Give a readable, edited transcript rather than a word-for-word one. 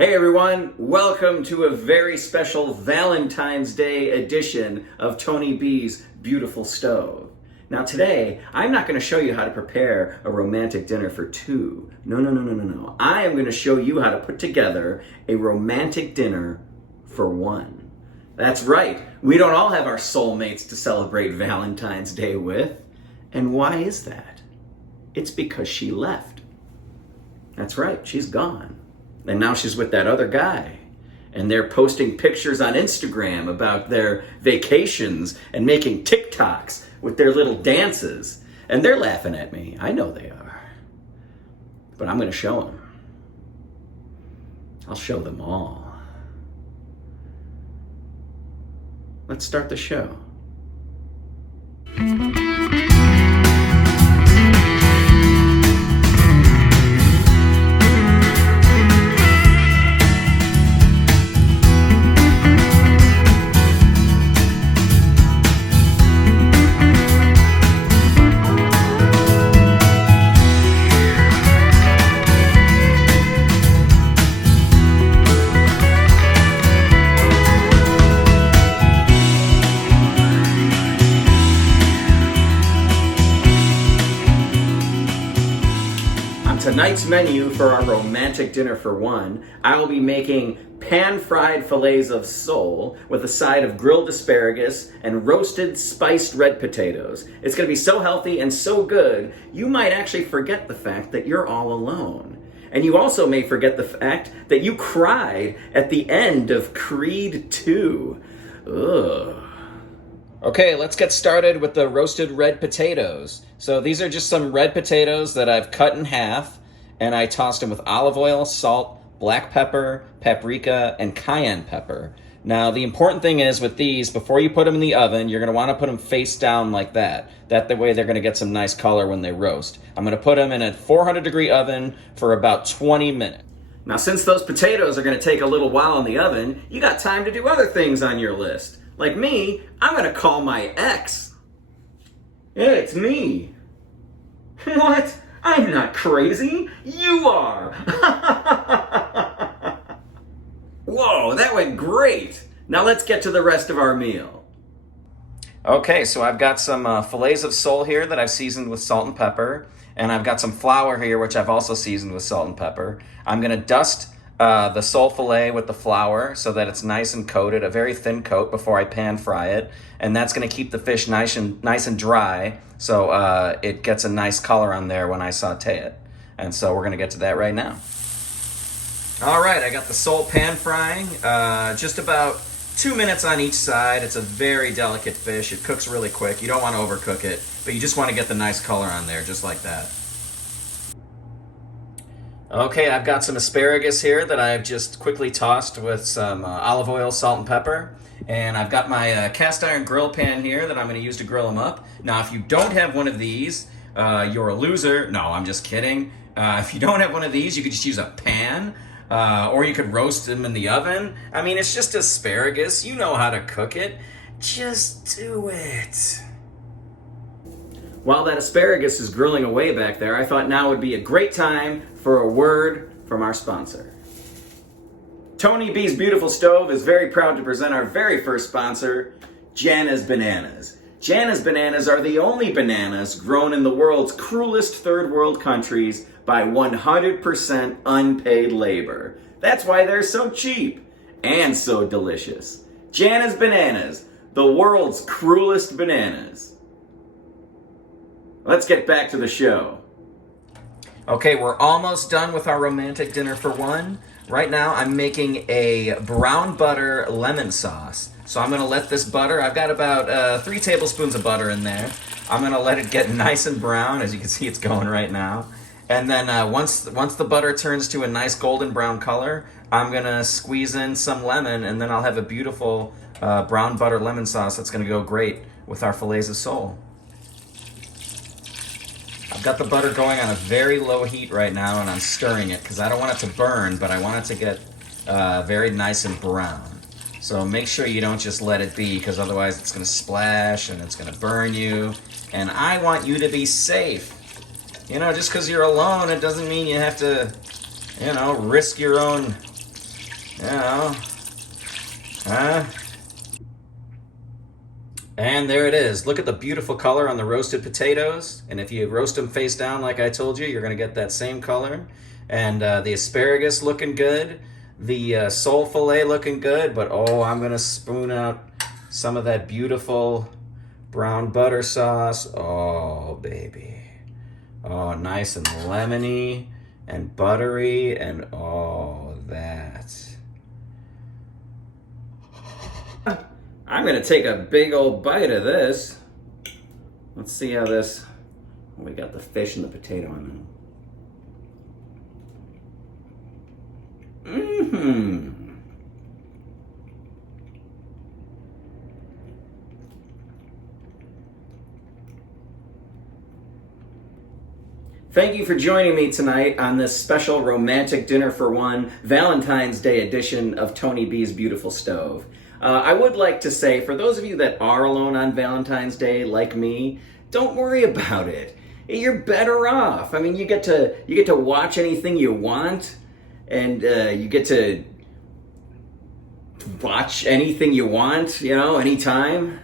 Hey everyone, welcome to a very special Valentine's Day edition of Tony B's Beautiful Stove. Now today, I'm not going to show you how to prepare a romantic dinner for two. No. I am going to show you how to put together a romantic dinner for one. That's right, we don't all have our soulmates to celebrate Valentine's Day with. And why is that? It's because she left. That's right, she's gone. And now she's with that other guy. And they're posting pictures on Instagram about their vacations and making TikToks with their little dances. And they're laughing at me. I know they are. But I'm going to show them. I'll show them all. Let's start the show. Tonight's menu for our romantic dinner for one, I will be making pan-fried fillets of sole with a side of grilled asparagus and roasted spiced red potatoes. It's going to be so healthy and so good, you might actually forget the fact that you're all alone. And you also may forget the fact that you cried at the end of Creed 2. Ugh. Okay, let's get started with the roasted red potatoes. So these are just some red potatoes that I've cut in half, and I tossed them with olive oil, salt, black pepper, paprika, and cayenne pepper. Now, the important thing is with these, before you put them in the oven, you're going to want to put them face down like that. That way they're going to get some nice color when they roast. I'm going to put them in a 400-degree oven for about 20 minutes. Now, since those potatoes are going to take a little while in the oven, you got time to do other things on your list. Like me, I'm going to call my ex. Yeah, it's me. What? I'm not crazy. You are. Whoa, that went great. Now let's get to the rest of our meal. Okay, so I've got some fillets of sole here that I've seasoned with salt and pepper. And I've got some flour here, which I've also seasoned with salt and pepper. I'm going to dust the sole fillet with the flour so that it's nice and coated, a very thin coat before I pan fry it. And that's going to keep the fish nice and dry so it gets a nice color on there when I saute it. And so we're going to get to that right now. All right, I got the sole pan frying, just about 2 minutes on each side. It's a very delicate fish. It cooks really quick. You don't want to overcook it, but you just want to get the nice color on there, just like that. Okay, I've got some asparagus here that I've just quickly tossed with some olive oil, salt, and pepper. And I've got my cast iron grill pan here that I'm going to use to grill them up. Now, if you don't have one of these, you're a loser. No, I'm just kidding. If you don't have one of these, you could just use a pan, or you could roast them in the oven. I mean, it's just asparagus. You know how to cook it. Just do it. While that asparagus is grilling away back there, I thought now would be a great time for a word from our sponsor. Tony B's Beautiful Stove is very proud to present our very first sponsor, Jana's Bananas. Jana's Bananas are the only bananas grown in the world's cruelest third world countries by 100% unpaid labor. That's why they're so cheap and so delicious. Jana's Bananas, the world's cruelest bananas. Let's get back to the show. Okay, we're almost done with our romantic dinner for one. Right now, I'm making a brown butter lemon sauce. So I'm going to let this butter, I've got about 3 tablespoons of butter in there. I'm going to let it get nice and brown. As you can see, it's going right now. And then once the butter turns to a nice golden brown color, I'm going to squeeze in some lemon, and then I'll have a beautiful brown butter lemon sauce that's going to go great with our fillets of sole. I've got the butter going on a very low heat right now, and I'm stirring it because I don't want it to burn, but I want it to get very nice and brown. So make sure you don't just let it be, because otherwise it's going to splash and it's going to burn you. And I want you to be safe. You know, just because you're alone, it doesn't mean you have to, risk your own You know, huh? And there it is. Look at the beautiful color on the roasted potatoes. And if you roast them face down like I told you, you're going to get that same color. And the asparagus looking good. The sole fillet looking good. But oh, I'm going to spoon out some of that beautiful brown butter sauce. Oh, baby. Oh, nice and lemony and buttery. And oh, that. I'm gonna take a big old bite of this. Let's see how this, we got the fish and the potato in it. Mm-hmm. Thank you for joining me tonight on this special romantic dinner for one Valentine's Day edition of Tony B's Beautiful Stove. I would like to say, for those of you that are alone on Valentine's Day, like me, don't worry about it. You're better off. I mean, you get to watch anything you want, and you get to watch anything you want, you know, anytime.